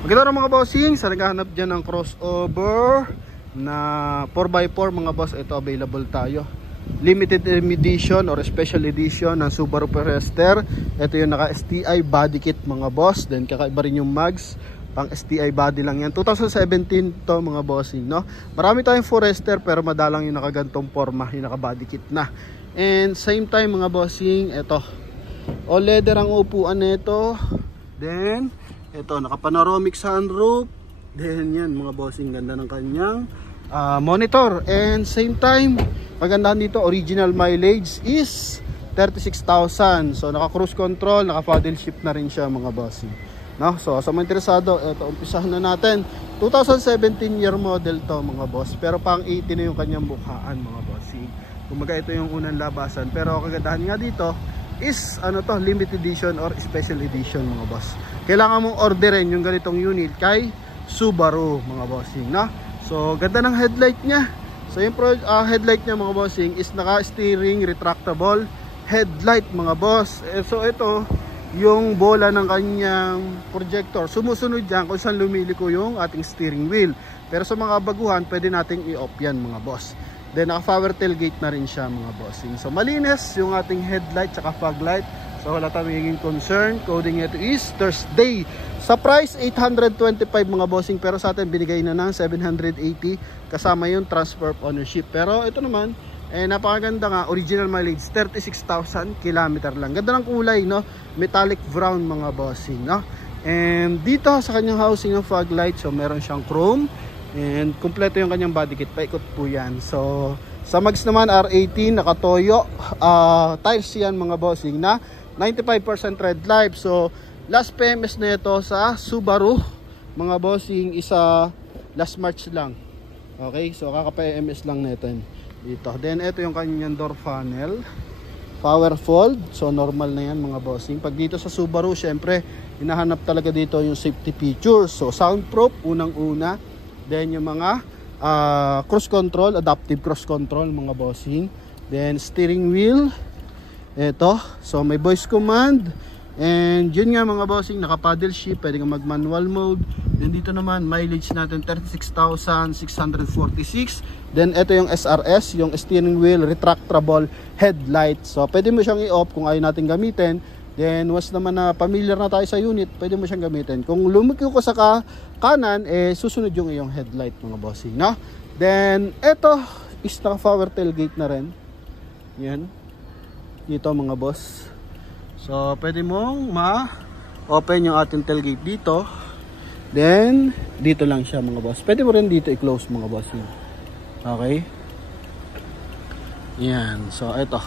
Magandang mga bossing, sa naghahanap dyan ng crossover na 4x4 mga boss, ito available tayo. Limited edition or special edition ng Subaru Forester. Ito yung naka STI body kit mga boss. Then kakaiba rin yung mags, pang STI body lang yan. 2017 to mga bossing, no? Marami tayong Forester pero madalang yung nakagantong forma, yung naka body kit na. And same time mga bossing, ito all leather ang upuan nito. Then ito, naka-panoramic sunroof. Then yan mga bossing, ganda ng kanyang monitor. And same time, magandahan dito, original mileage is 36,000. So naka-cruise control, naka-paddle shift na rin siya mga bossing, no? So sa mga interesado, ito, umpisahan na natin. 2017 year model to mga boss, pero pang 80 na yung kanyang bukhaan mga bossing. Kumaga ito yung unang labasan. Pero kagandahan nga dito is ano to, limited edition or special edition mga boss. Kailangan mong orderin yung ganitong unit kay Subaru mga bossing, no? So ganda ng headlight niya. So yung headlight niya mga bossing is naka-steering retractable headlight mga boss. So ito yung bola ng kanyang projector, sumusunod dyan kung saan lumiliko yung ating steering wheel. Pero sa mga baguhan, pwede nating i-off yan mga boss. Then naka-power tailgate na rin siya mga bossing. So malinis yung ating headlight tsaka fog light. So wala tayong magiging concern. Coding ito is Thursday. Sa price 825 mga bossing, pero sa atin binigay na ng 780 kasama yung transfer of ownership. Pero ito naman napakaganda nga, original mileage 36,000 kilometer lang. Ganda ng kulay, no? Metallic brown mga bossing, no? And dito sa kanyang housing ng fog light, so meron siyang chrome. And kompleto yung kanyang body kit, paikot po yan. So sa mags naman R18, nakatoyo tires yan mga bossing na 95% red life. So last PMS na ito sa Subaru mga bossing isa last March lang. Okay, so kaka-PMS lang nito dito. Then ito yung kanyang door panel, power fold. So normal na yan mga bossing. Pag dito sa Subaru, syempre hinahanap talaga dito yung safety features. So soundproof unang una. Then yung mga cruise control, adaptive cruise control mga bossing. Then steering wheel, ito. So may voice command. And yun nga mga bossing, naka paddle shift, pwede kang mag manual mode. Then dito naman mileage natin 36,646. Then ito yung SRS, yung steering wheel retractable headlight. So pwede mo siyang i-off kung ayaw natin gamitin. Then once naman na familiar na tayo sa unit, pwede mo siyang gamitin. Kung lumiko ko sa kanan, susunod yung iyong headlight mga bossing, no? Then ito is naka power tailgate na rin. Yan. Dito mga boss. So pwede mong ma-open yung ating tailgate dito. Then dito lang siya mga boss. Pwede mo rin dito i-close mga bossing. Okay? Yan. So ito.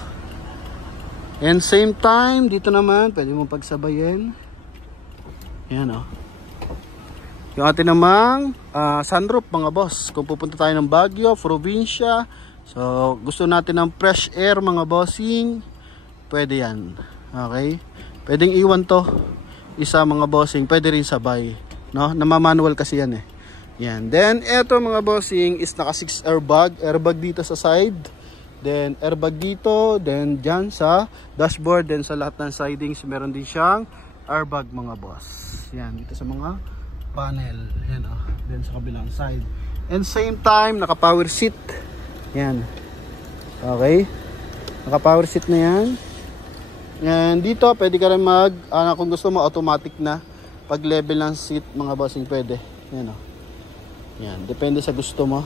And same time, dito naman, pwede mong pagsabayin. Yan o. Yung atin namang sunroof mga boss. Kung pupunta tayo ng Baguio, probinsya. So, gusto natin ng fresh air mga bossing. Pwede yan. Okay? Pwedeng iwan to. Isa mga bossing. Pwede rin sabay. No? Namamanual kasi yan eh. Yan. Then, eto mga bossing is naka 6 airbag. Airbag dito sa side. Then airbag dito, then dyan sa dashboard, then sa lahat ng sidings meron din siyang airbag mga boss. Yan, dito sa mga panel. Yan oh. Then sa kabilang side. And same time, naka power seat. Yan. Okay. Naka power seat na yan. And dito, pwede ka rin kung gusto mo, automatic na. Pag level ng seat, mga bossing, pwede. Yan oh. Yan, depende sa gusto mo.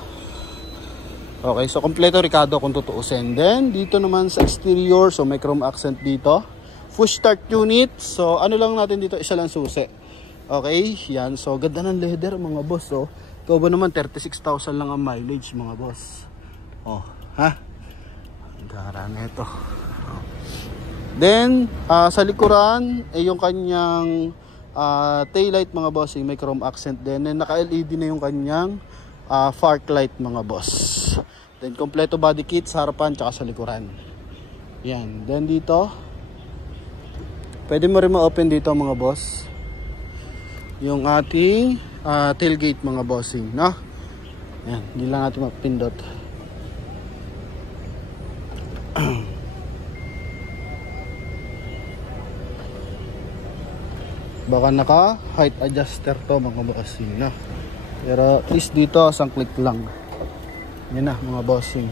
Okay, so kompleto Ricardo kung tutuusin. Then dito naman sa exterior, so may chrome accent dito. Push start unit. So ano lang natin dito, isa lang susi. Okay, yan. So ganda ng leather mga boss. So ito ba naman 36,000 lang ang mileage mga boss. Oh, ha? Gara na ito. Then sa likuran, yung kanyang taillight mga boss, may chrome accent din. And naka-LED na yung kanyang fog light mga boss. Then kompleto body kit sa harapan tsaka sa likuran. Yan. Then dito, pwede mo rin ma-open dito mga boss yung ating tailgate mga bossing, no? Yan, hindi lang natin mapindot. Baka naka height adjuster to mga bossing, no? Pero at least dito isang click lang. Yan na mga bossing.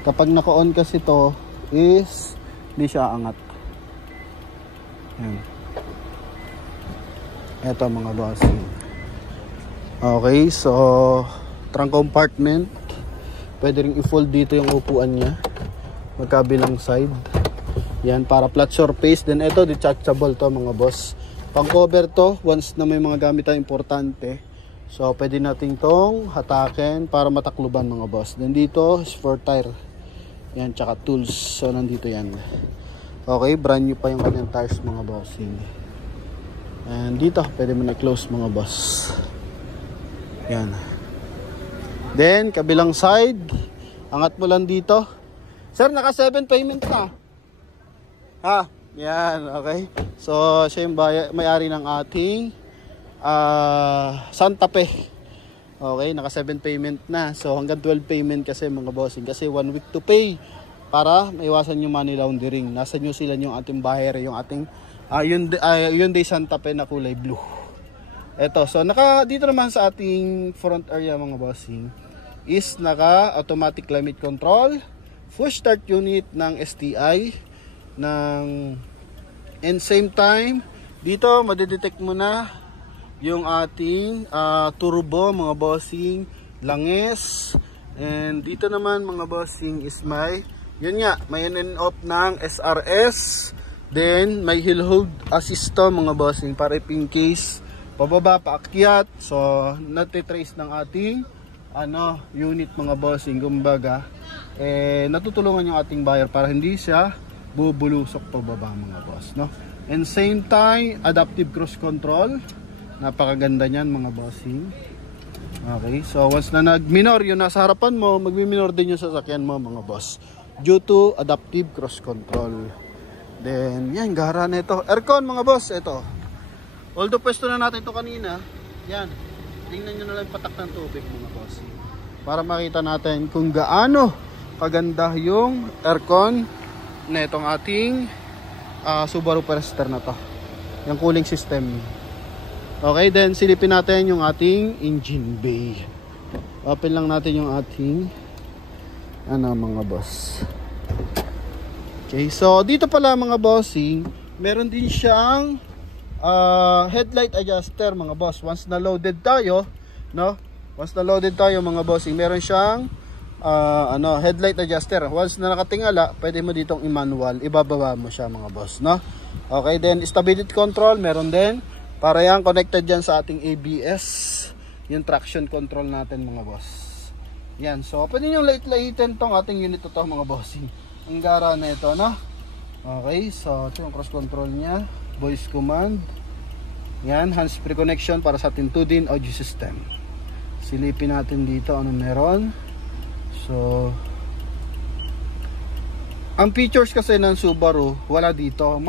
Kapag naka-on kasi to is hindi siya angat. Yan. Ito mga bossing. Okay, so trunk compartment. Pwede ring i-fold dito yung upuan niya. Magkabilang side. Yan, para flat surface. Then ito, detachable to mga boss. Pang cover to, once na may mga gamit na importante. So, pwede natin tong hatakin para matakluban mga boss. Then dito, spare tire. Yan, tsaka tools. So, nandito yan. Okay, brand new pa yung kanyang tires mga bossing. And dito, pwede mo na-close mga boss. Yan. Then, kabilang side. Angat mo lang dito. Sir, naka 7 payment na. Ha? Yan, okay. So, siya yung may-ari ng ating Santa Fe. Okay, naka 7 payment na. So, hanggang 12 payment kasi mga bossing. Kasi 1 week to pay para maiwasan yung money laundering. Nasa New Zealand yung ating buyer, yung ating Hyundai Santa Fe na kulay blue. Eto, so dito naman sa ating front area mga bossing is naka automatic climate control, push start unit ng STI and same time dito madidetect mo na yung ating turbo mga bossing, langis, and dito naman mga bossing is may yun nga, may on and off ng SRS, then may hill hold assist to mga bossing para in case pababa, paakyat. So, natitrace ng ating unit mga bossing. Kumbaga, natutulungan yung ating buyer para hindi siya bubulusok pababa mga boss, no? And same time, adaptive cruise control. Napakaganda niyan mga bossing. Okay, so once na nag-minor yung nasa harapan mo, magmi-minor din yung sasakyan mo mga boss. Due to adaptive cruise control. Then, yan, gara na ito. Aircon mga boss, ito. Although pwesto na natin ito kanina, yan, tingnan nyo na lang patak ng tubig mga boss. Para makita natin kung gaano kaganda yung aircon na itong ating Subaru Forester na to. Yung cooling system. Okay, then silipin natin yung ating engine bay. Open lang natin yung ating mga boss. Okay, so dito pala mga bossing, meron din siyang headlight adjuster mga boss. Once na loaded tayo, no? Once na loaded tayo mga bossing, meron siyang headlight adjuster. Once na nakatingala, pwede mo ditong i-manual, ibababa mo siya mga boss, no? Okay, then stability control, meron din. Para yan, connected dyan sa ating ABS, yung traction control natin mga boss. Yan, so pwede nyo light-lighten tong ating unit ito mga bossing. Ang gara na ito, no? Okay, so ito yung cross control niya. Voice command. Yan, hands-free connection para sa ating 2-din audio system. Silipin natin dito ano meron. So, ang features kasi ng Subaru, wala dito.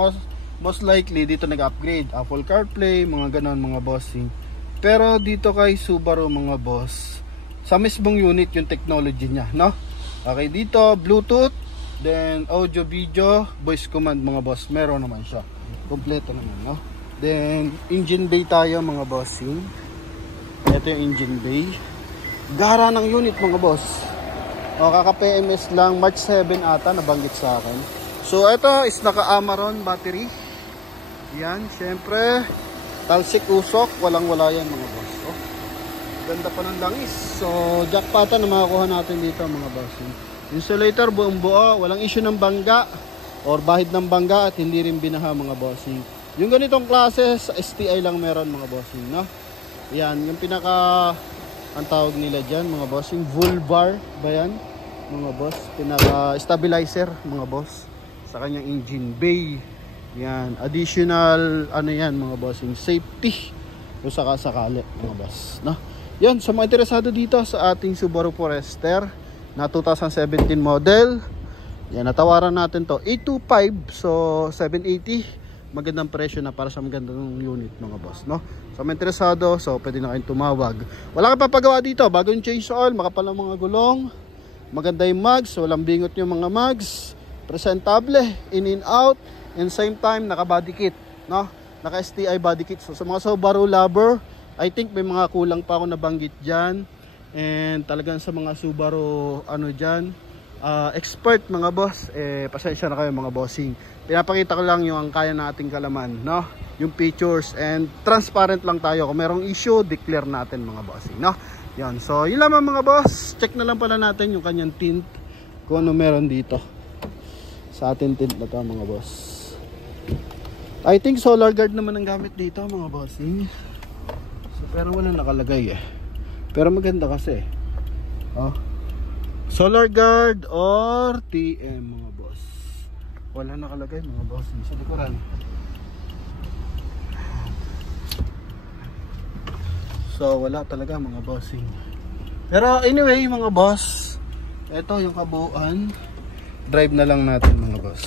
Most likely, dito nag-upgrade. Apple CarPlay, mga ganon mga bossing. Pero dito kay Subaru mga boss, sa mismong unit yung technology niya, no? Okay, dito, Bluetooth, then audio, video, voice command mga boss. Meron naman siya. Kompleto naman, no? Then, engine bay tayo mga bossing. Ito yung engine bay. Gara ng unit mga boss. O, kaka-PMS lang. March 7 ata, nabanggit sa akin. So, ito is naka-Amaron battery. Yan, syempre. Talsik usok. Walang-wala yan mga boss. Oh, ganda pa ng langis. So, jackpata na makakuha natin dito mga bossing. Insulator, buong buo. Walang issue ng bangga or bahid ng bangga at hindi rin binaha mga bossing. Yung ganitong klase sa STI lang meron mga bossing, no? Yan, yung pinaka ang tawag nila dyan mga bossing, Vulbar ba yan mga boss? Pinaka stabilizer mga boss sa kanyang engine bay. Yan, additional yan mga bossing, safety kung sakasakali mga boss, no? Yan, sa mga interesado dito sa ating Subaru Forester na 2017 model, yan, natawaran natin to 825, so 780. Magandang presyo na para sa magandang unit mga boss, no? So may interesado, so pwede na kayong tumawag. Wala kang papagawa dito, bagong change oil, makapal ang mga gulong, maganda yung mags, walang bingot yung mga mags, presentable, in and out, and same time naka body kit, no? naka STI body kit. So sa mga Subaru lover, I think may mga kulang pa ako nabanggit dyan. And talagang sa mga Subaru ano dyan, expert mga boss, pasensya na kayo mga bossing. Pinapakita ko lang yung ang kaya nating kalaman, no? Yung features, and transparent lang tayo. Kung merong issue, declare natin mga bossing, no? Yan, so yun lamang mga boss. Check na lang pala natin yung kanyang tint, kung ano meron dito sa ating tint na to mga boss. I think solar guard naman ang gamit dito mga bossing. So, pero wala nakalagay pero maganda kasi solar guard or TM mga boss. Wala nakalagay mga boss sa likuran. So wala talaga mga bossing. Pero anyway mga boss, ito yung kabuuan. Drive na lang natin mga boss.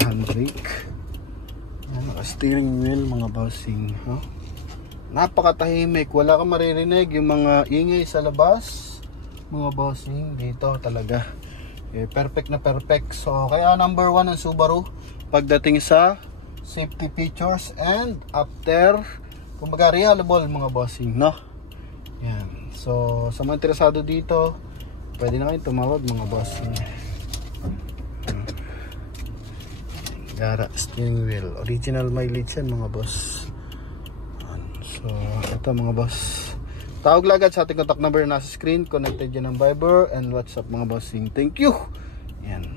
Handbrake. Naka-steering wheel mga bossing. Napakatahimik, wala kang maririnig yung mga ingay sa labas mga bossing. Dito talaga perfect na perfect. So kaya number 1 ang Subaru pagdating sa safety features and after kumbaga reliable mga bossing, no? Yan. So sa mga interesado dito, pwede na kayo tumawag mga bossing. Gara steering wheel, original mileage yan mga boss. So ito mga boss, tawag lang agad sa ating contact number na nasa screen. Connected yan ng Viber and WhatsApp mga bossing. Thank you. Yan.